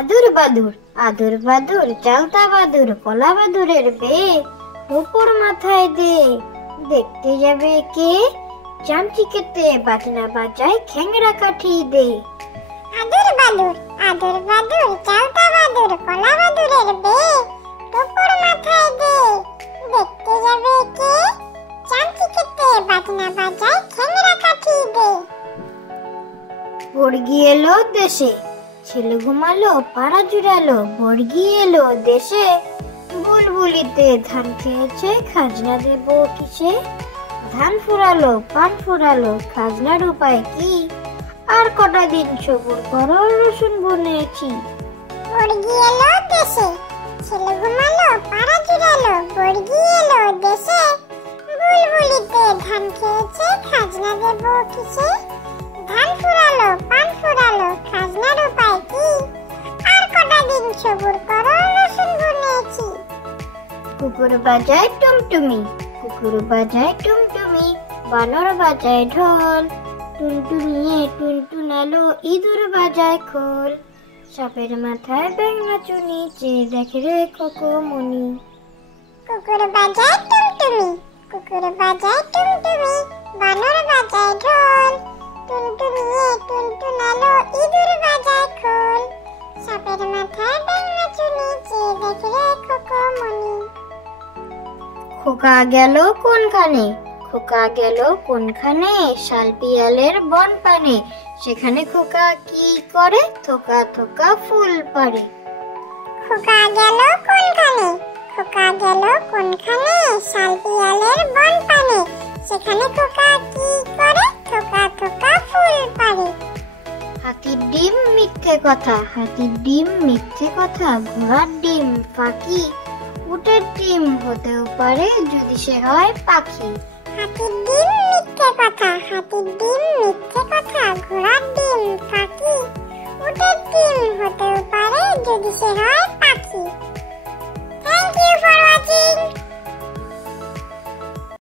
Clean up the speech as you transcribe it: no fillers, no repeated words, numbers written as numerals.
আদুর বাদুর আদুর বাদুর চালতা বাদুর কলা বাদুরের বে উপর মাথায় দে দেখতে যাবে কে চামচি কেটে বাজনা বাজায় খ্যাংরা কাঠি দে আদুর বাদুর চালতা বাদুর কলা বাদুরের বে উপর মাথায় দে দেখতে যাবে কে চামচি কেটে বাজনা বাজায় খ্যাংরা কাঠি দে বর্গি এলো দেশে ছেলে ঘুমালো পাড়া জুড়ালো বর্গি এলো দেশে বুলবুলিতে ধান খেয়েছে খাজনা দেব কিসে ধান ফুরালো পান ফুরালো খাজনার উপায় কি আর কটা দিন সবুর করো রসুন বুনেছি বর্গি এলো দেশে ছেলে ঘুমালো পাড়া জুড়ালো বর্গি এলো দেশে বুলবুলিতে ধান খেয়েছে খাজনা দেব কিসে ধান ফুরালো পান ফুরালো খাজনার উপায় কি আর কটা দিন সবুর করো রসুন বুনেছি কুকুর বাজায় টুমটুমি কুকুর বাজায় টুমটুমি বানর বাজায় ঢোল টুনটুনিয়ে টুনটুনালো ইঁদুর বাজায় খোল সাপের মাথায় ব্যাঙ নাচু নিচে দেখে রে খোকমনি কুকুর বাজায় টুমটুমি বানর বাজায় ঢোল টুনটুনিয়ে টুনটুনালো ইঁদুর বাজায় খোল সাপের মাথায় ব্যাঙ নাচু নিচে দেখে রে খোকমনি খোকা গেল কোনখানে খোকা গেল কোনখানে শাল পিয়ালের বন পানে সেখানে খোকা কি করে থোকা থোকা ফুল পারে খোকা গেল কোনখানে শাল পিয়ালের বন পানে সেখানে খোকা কি করে থোকা থোকা ফুল পারে হাতির ডিম মিথ্যে কথা ঘোড়ার ডিম ফাঁকি উটের ডিম হতেও পারে যদি সে হয় পাখি হাতির ডিম মিথ্যে কথা ঘোড়ার ডিম ফাঁকি উটের ডিম হতে